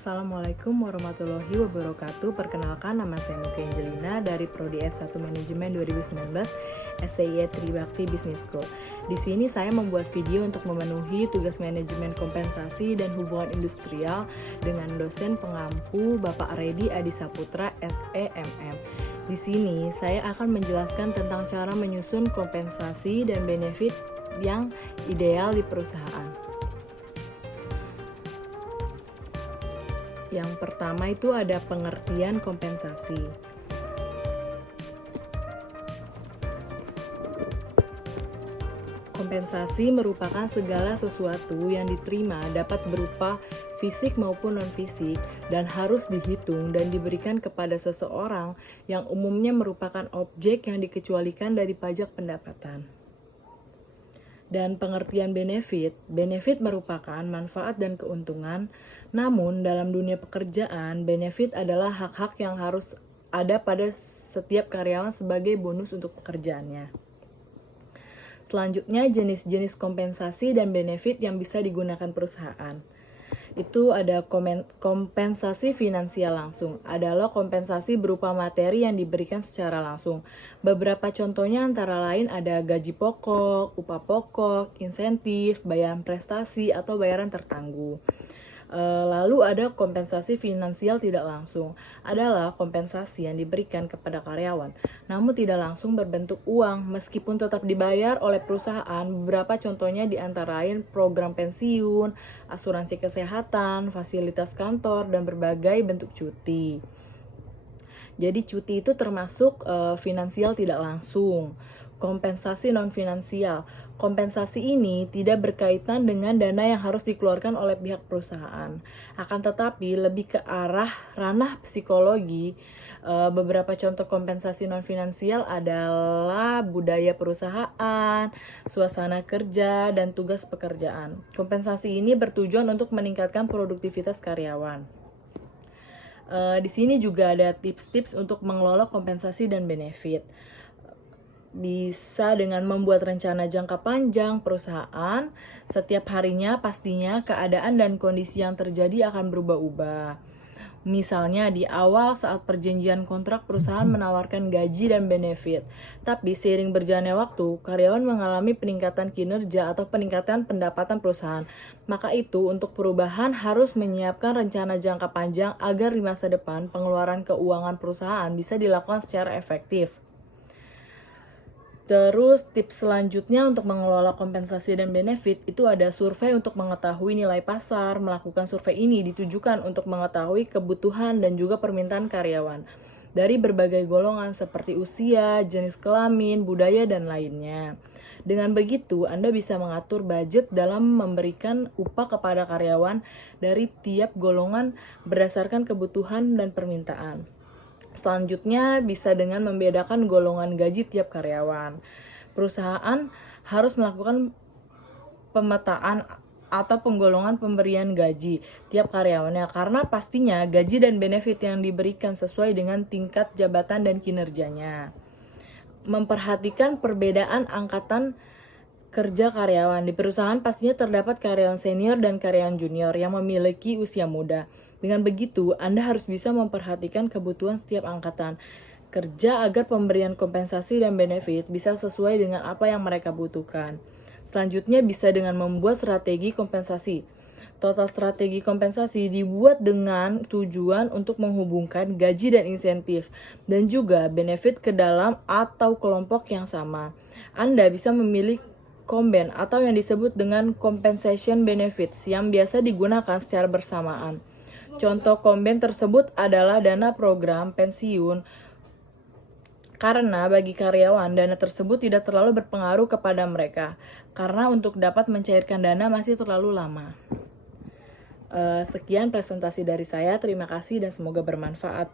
Assalamualaikum warahmatullahi wabarakatuh. Perkenalkan, nama saya Nuki Angelina dari Prodi S1 Manajemen 2019 STIE Tribakti Business School. Di sini saya membuat video untuk memenuhi tugas manajemen kompensasi dan hubungan industrial dengan dosen pengampu Bapak Redi Adi Saputra SEMM. Di sini saya akan menjelaskan tentang cara menyusun kompensasi dan benefit yang ideal di perusahaan. Yang pertama itu ada pengertian kompensasi. Kompensasi merupakan segala sesuatu yang diterima dapat berupa fisik maupun non-fisik dan harus dihitung dan diberikan kepada seseorang yang umumnya merupakan objek yang dikecualikan dari pajak pendapatan. Dan pengertian benefit merupakan manfaat dan keuntungan, namun dalam dunia pekerjaan, benefit adalah hak-hak yang harus ada pada setiap karyawan sebagai bonus untuk pekerjaannya. Selanjutnya, jenis-jenis kompensasi dan benefit yang bisa digunakan perusahaan. Itu ada kompensasi finansial langsung, adalah kompensasi berupa materi yang diberikan secara langsung. Beberapa contohnya antara lain ada gaji pokok, upah pokok, insentif, bayaran prestasi, atau bayaran tertangguh. Lalu ada kompensasi finansial tidak langsung, adalah kompensasi yang diberikan kepada karyawan, namun tidak langsung berbentuk uang, meskipun tetap dibayar oleh perusahaan. Beberapa contohnya di antara lain program pensiun, asuransi kesehatan, fasilitas kantor, dan berbagai bentuk cuti. Jadi cuti itu termasuk finansial tidak langsung. Kompensasi non-finansial. Kompensasi ini tidak berkaitan dengan dana yang harus dikeluarkan oleh pihak perusahaan. Akan tetapi lebih ke arah ranah psikologi. Beberapa contoh kompensasi non-finansial adalah budaya perusahaan, suasana kerja, dan tugas pekerjaan. Kompensasi ini bertujuan untuk meningkatkan produktivitas karyawan. Di sini juga ada tips-tips untuk mengelola kompensasi dan benefit. Bisa dengan membuat rencana jangka panjang perusahaan. Setiap harinya pastinya keadaan dan kondisi yang terjadi akan berubah-ubah. Misalnya di awal saat perjanjian kontrak perusahaan menawarkan gaji dan benefit. Tapi seiring berjalannya waktu, karyawan mengalami peningkatan kinerja atau peningkatan pendapatan perusahaan. Maka itu untuk perubahan harus menyiapkan rencana jangka panjang agar di masa depan pengeluaran keuangan perusahaan bisa dilakukan secara efektif. Terus tips selanjutnya untuk mengelola kompensasi dan benefit itu ada survei untuk mengetahui nilai pasar. Melakukan survei ini ditujukan untuk mengetahui kebutuhan dan juga permintaan karyawan dari berbagai golongan seperti usia, jenis kelamin, budaya, dan lainnya. Dengan begitu, Anda bisa mengatur budget dalam memberikan upah kepada karyawan dari tiap golongan berdasarkan kebutuhan dan permintaan. Selanjutnya bisa dengan membedakan golongan gaji tiap karyawan. Perusahaan harus melakukan pemetaan atau penggolongan pemberian gaji tiap karyawannya karena pastinya gaji dan benefit yang diberikan sesuai dengan tingkat jabatan dan kinerjanya. Memperhatikan perbedaan angkatan kerja karyawan. Di perusahaan pastinya terdapat karyawan senior dan karyawan junior yang memiliki usia muda. Dengan begitu, Anda harus bisa memperhatikan kebutuhan setiap angkatan kerja agar pemberian kompensasi dan benefit bisa sesuai dengan apa yang mereka butuhkan. Selanjutnya bisa dengan membuat strategi kompensasi. Total strategi kompensasi dibuat dengan tujuan untuk menghubungkan gaji dan insentif dan juga benefit ke dalam atau kelompok yang sama. Anda bisa memilih komben atau yang disebut dengan compensation benefits yang biasa digunakan secara bersamaan. Contoh komben tersebut adalah dana program pensiun, karena bagi karyawan dana tersebut tidak terlalu berpengaruh kepada mereka, karena untuk dapat mencairkan dana masih terlalu lama. Sekian presentasi dari saya, terima kasih dan semoga bermanfaat.